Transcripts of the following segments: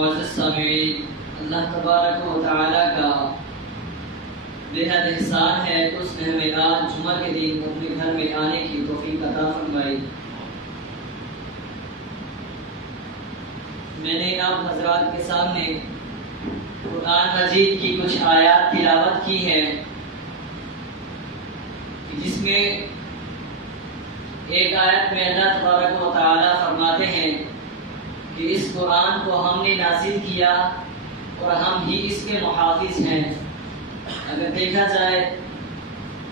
معزز سامعین، اللہ تبارک و تعالیٰ کا بےحد احسان ہے کہ اس نے ہمیں آج جمعہ کے دن اپنے گھر میں آنے کی توفیق عطا فرمائی۔ میں نے آپ حضرات کے سامنے قرآن مجید کی کچھ آیات تلاوت کی ہے، جس میں ایک آیت میں اللہ تبارک و تعالیٰ فرماتے ہیں کہ اس قرآن کو ہم نے نازل کیا اور ہم ہی اس کے محافظ ہیں۔ اگر دیکھا جائے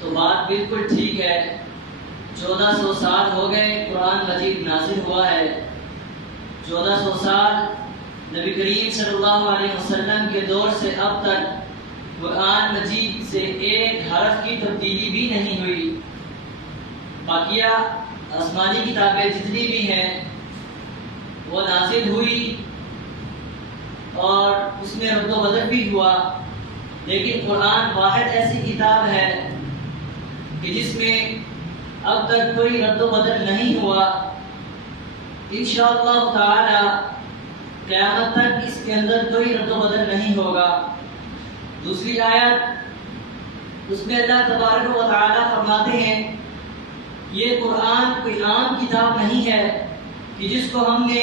تو بات بالکل ٹھیک ہے۔ 1400 سال ہو گئے قرآن مجید نازل ہوا ہے۔ 1400 سال نبی کریم صلی اللہ علیہ وسلم کے دور سے اب تک قرآن مجید سے ایک حرف کی تبدیلی بھی نہیں ہوئی۔ باقیہ آسمانی کتابیں جتنی بھی ہیں وہ نازل ہوئی اور اس میں رد و بدل بھی ہوا، لیکن قرآن واحد ایسی کتاب ہے کہ جس میں اب تک کوئی رد و بدل نہیں ہوا۔ انشاءاللہ تعالی قیامت تک اس کے اندر کوئی رد و بدل نہیں ہوگا۔ دوسری آیت اس میں اللہ تبارک و تعالی فرماتے ہیں یہ قرآن کوئی عام کتاب نہیں ہے کہ جس کو ہم نے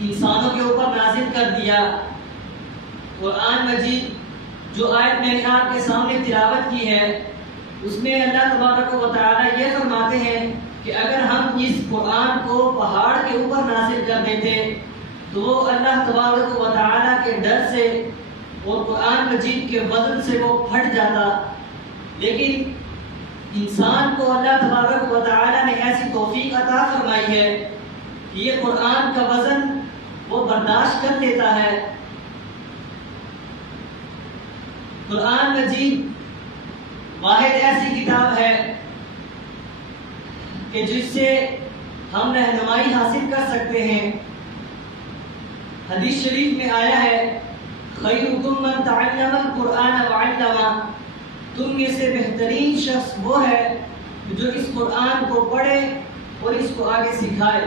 انسانوں کے اوپر نازل کر دیا۔ قرآن مجید جو آیت میں نے آپ کے سامنے تلاوت کی ہے، اس میں اللہ تبارک و تعالی یہ فرماتے ہیں کہ اگر ہم اس قرآن کو پہاڑ کے اوپر نازل کر دیتے تو وہ اللہ تبارک و تعالی کے ڈر سے اور قرآن مجید کے وزن سے وہ پھٹ جاتا، لیکن انسان کو اللہ تبارک و تعالی نے ایسی توفیق عطا فرمائی ہے کہ یہ قرآن کا وزن وہ برداشت کر لیتا ہے۔ قرآن مجید واحد ایسی کتاب ہے کہ جس سے ہم رہنمائی حاصل کر سکتے ہیں۔ حدیث شریف میں آیا ہے خیرکم من تعلم القرآن وعلمہ، تم میں سے بہترین شخص وہ ہے جو اس قرآن کو پڑھے اور اس کو آگے سکھائے۔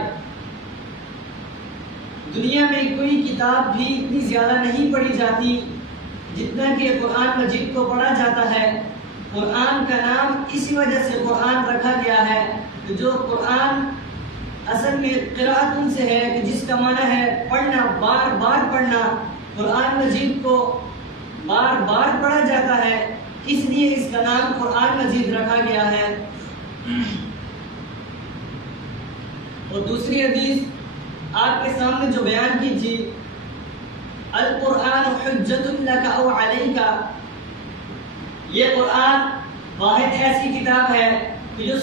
دنیا میں کوئی کتاب بھی اتنی زیادہ نہیں پڑھی جاتی جتنا کہ قرآن مجید کو پڑھا جاتا ہے۔ قرآن کا نام اسی وجہ سے قرآن رکھا گیا ہے کہ جو قرآن اصل میں قراءت سے ہے کہ جس کا معنی ہے پڑھنا، بار بار پڑھنا۔ قرآن مجید کو بار بار پڑھا جاتا ہے، اس لیے اس کا نام قرآن مجید رکھا گیا ہے۔ اور دوسری حدیث آپ کے سامنے جو بیان کی تھی، القرآن حجت لک او علیک، یہ قرآن واحد ایسی کتاب ہے کہ جو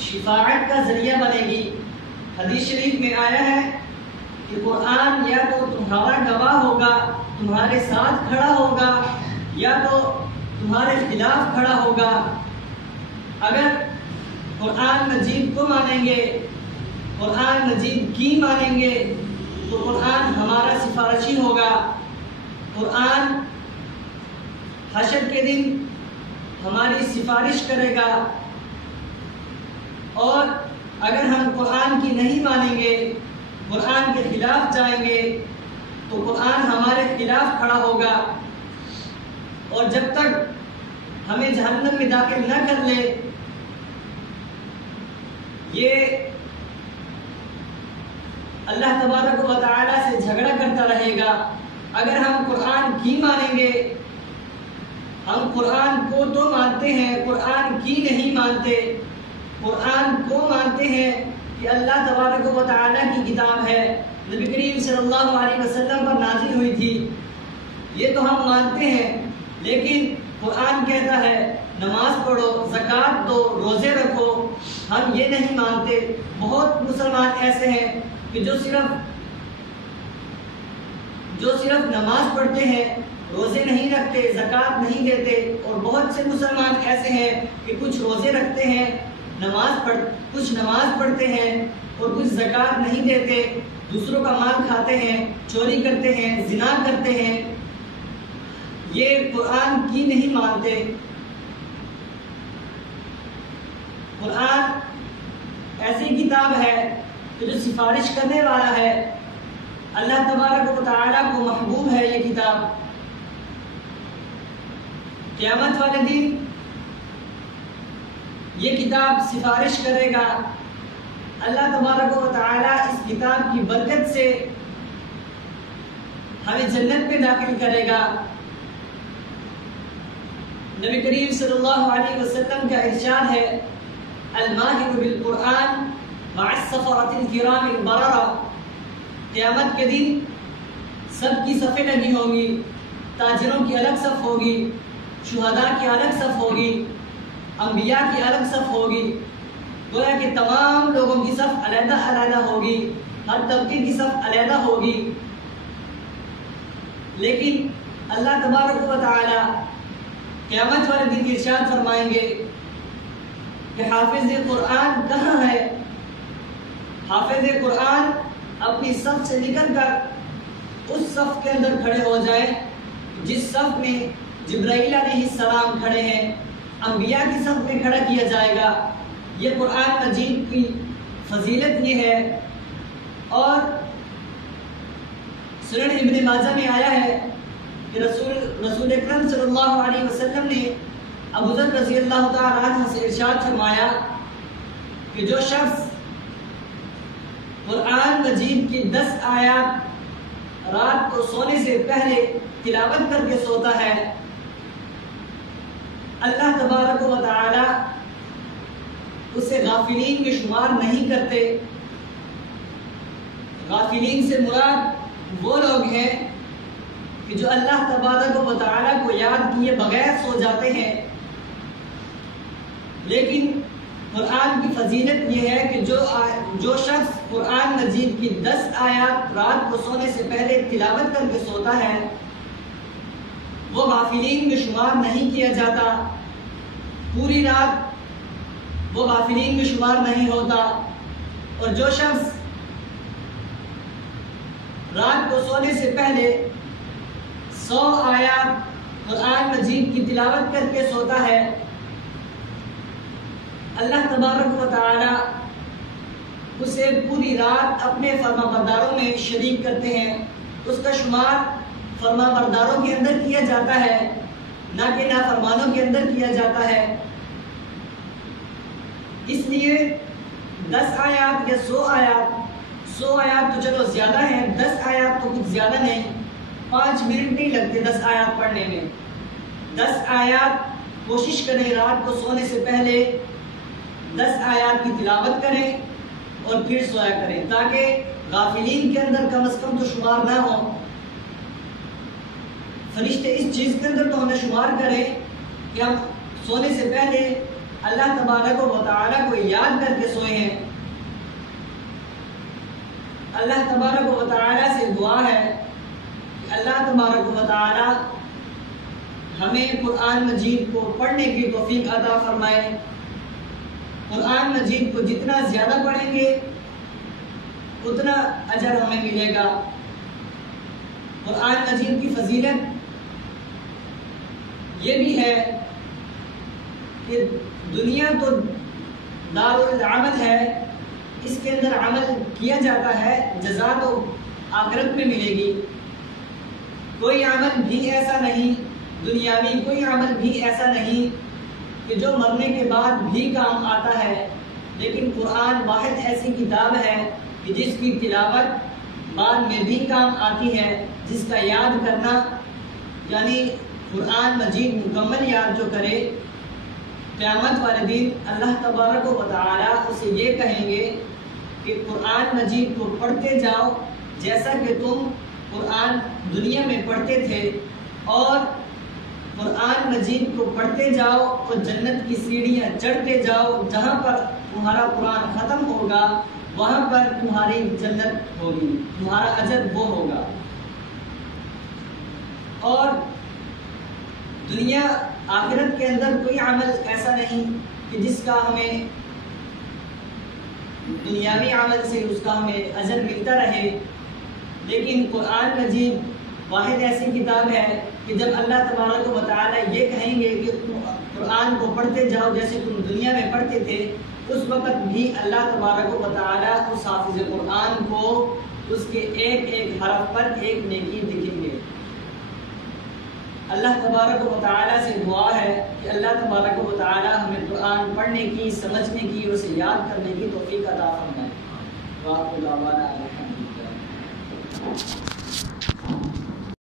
شفاعت کا ذریعہ بنے گی۔ حدیث شریف میں آیا ہے کہ قرآن یا تو تمہارا گواہ ہوگا، تمہارے ساتھ کھڑا ہوگا، یا تو تمہارے خلاف کھڑا ہوگا۔ اگر قرآن مجید کو مانیں گے، قرآن مجید کی مانیں گے تو قرآن ہمارا سفارشی ہوگا۔ قرآن حشر کے دن ہماری سفارش کرے گا، اور اگر ہم قرآن کی نہیں مانیں گے، قرآن کے خلاف جائیں گے تو قرآن ہمارے خلاف کھڑا ہوگا، اور جب تک ہمیں جہنم میں داخل نہ کر لے یہ اللہ تبارک و تعالی سے جھگڑا کرتا رہے گا۔ اگر ہم قرآن کی مانیں گے، ہم قرآن کو تو مانتے ہیں، قرآن کی نہیں مانتے۔ قرآن کو مانتے ہیں کہ اللہ تبارک و تعالی کی کتاب ہے، نبی کریم صلی اللہ علیہ وسلم پر نازل ہوئی تھی، یہ تو ہم مانتے ہیں، لیکن قرآن کہتا ہے نماز پڑھو، زکوٰۃ دو، روزے رکھو، ہم یہ نہیں مانتے۔ بہت مسلمان ایسے ہیں کہ جو صرف نماز پڑھتے ہیں، روزے نہیں رکھتے، زکوٰۃ نہیں دیتے، اور بہت سے مسلمان ایسے ہیں کہ کچھ روزے رکھتے ہیں، کچھ نماز پڑھتے ہیں اور کچھ زکوٰۃ نہیں دیتے، دوسروں کا مال کھاتے ہیں، چوری کرتے ہیں، زنا کرتے ہیں، یہ قرآن کی نہیں مانتے۔ قرآن ایسی کتاب ہے کہ جو سفارش کرنے والا ہے اللہ تبارک و تعالیٰ کو محبوب ہے یہ کتاب. قیامت والے دن یہ کتاب سفارش کرے گا. اللہ تبارک و تعالیٰ اس کتاب کی برکت سے ہمیں جنت میں داخل کرے گا. نبی کریم صلی اللہ علیہ وسلم کا ارشاد ہے الماہر بالقرآن مع السفرۃ الکرام البررہ. قیامت کے دن سب کی صفیں لگی ہوں گی، تاجروں کی الگ صف ہوگی، شہداء کی الگ صف ہوگی، انبیاء کی الگ صف ہوگی. گویا کہ تمام لوگوں کی صف علیحدہ علیحدہ ہوگی، ہر طبقے کی صف علیحدہ ہوگی. لیکن اللہ تبارک و تعالی قیامت والے دن ارشاد فرمائیں گے کہ حافظ قرآن کہاں ہے؟ حافظ قرآن اپنی صف سے نکل کر اس صف کے اندر کھڑے ہو جائیں جس صف میں جبرائیل علیہ السلام کھڑے ہیں. انبیاء کی صف میں کھڑا کیا جائے گا. یہ قرآن مجید کی فضیلت یہ ہے. اور سنن ابن ماجہ میں آیا ہے کہ رسول اکرم صلی اللہ علیہ وسلم نے ابو ذر رضی اللہ تعالیٰ عنہ سے ارشاد فرمایا کہ جو شخص قرآن مجید کی 10 آیات رات کو سونے سے پہلے تلاوت کر کے سوتا ہے، اللہ تبارک و تعالی اسے غافلین میں شمار نہیں کرتے. غافلین سے مراد وہ لوگ ہیں کہ جو اللہ تبارک و تعالی کو یاد کیے بغیر سو جاتے ہیں. لیکن قرآن کی فضیلت یہ ہے کہ جو شخص قرآن مجید کی 10 آیات رات کو سونے سے پہلے تلاوت کر کے سوتا ہے وہ غافلین میں شمار نہیں کیا جاتا. پوری رات وہ غافلین میں شمار نہیں ہوتا. اور جو شخص رات کو سونے سے پہلے 100 آیات قرآن مجید کی تلاوت کر کے سوتا ہے اللہ تبارک و تعالی اسے پوری رات اپنے فرما برداروں میں شریک کرتے ہیں. اس کا شمار فرما برداروں کے اندر کیا جاتا ہے نہ کہ نافرمانوں کے اندر کیا جاتا ہے. اس لیے 10 آیات یا 100 آیات تو چلو زیادہ ہیں، 10 آیات تو کچھ زیادہ نہیں. 5 منٹ نہیں لگتے 10 آیات پڑھنے میں. 10 آیات کوشش کریں رات کو سونے سے پہلے 10 آیات کی تلاوت کریں اور پھر سویا کریں تاکہ غافلین کے اندر کم از کم تو شمار نہ ہو. فرشتے اس چیز کے اندر تو ہمیں شمار کریں کہ ہم سونے سے پہلے اللہ تبارک و تعالی کو یاد کر کے سوئے ہیں. اللہ تبارک و تعالی سے دعا ہے کہ اللہ تبارک و تعالی ہمیں قرآن مجید کو پڑھنے کی توفیق عطا فرمائے. قرآن مجید کو جتنا زیادہ پڑھیں گے اتنا اجر ہمیں ملے گا. قرآن مجید کی فضیلت یہ بھی ہے کہ دنیا تو دار العمل ہے، اس کے اندر عمل کیا جاتا ہے، جزا تو آخرت میں ملے گی. کوئی عمل بھی ایسا نہیں دنیاوی، کوئی عمل بھی ایسا نہیں کہ جو مرنے کے بعد بھی کام آتا ہے. لیکن قرآن واحد ایسی کتاب ہے کہ جس کی تلاوت بعد میں بھی کام آتی ہے، جس کا یاد کرنا یعنی قرآن مجید مکمل یاد جو کرے قیامت والے دن اللہ تبارک و تعالی اسے یہ کہیں گے کہ قرآن مجید کو پڑھتے جاؤ جیسا کہ تم قرآن دنیا میں پڑھتے تھے، اور قرآن مجید کو پڑھتے جاؤ اور جنت کی سیڑھیاں چڑھتے جاؤ. جہاں پر تمہارا قرآن ختم ہوگا وہاں پر تمہاری جنت ہوگی، تمہارا اجر وہ ہوگا. اور دنیا آخرت کے اندر کوئی عمل ایسا نہیں کہ جس کا ہمیں دنیاوی عمل سے اس کا ہمیں اجر ملتا رہے. لیکن قرآن مجید واحد ایسی کتاب ہے کہ جب اللہ تبارک و تعالی یہ کہیں گے کہ قرآن کو پڑھتے جاؤ جیسے تم دنیا میں پڑھتے تھے، اس وقت بھی اللہ تبارک و تعالی اس حافظ قرآن کو اس کے ایک ایک حرف پر ایک نیکی لکھیں گے۔ اللہ تبارک و تعالیٰ سے دعا ہے کہ اللہ تبارک و تعالیٰ ہمیں قرآن پڑھنے کی، سمجھنے کی اور اسے یاد کرنے کی توفیق عطا فرمائے۔ وآخر دعوانا الحمدللہ۔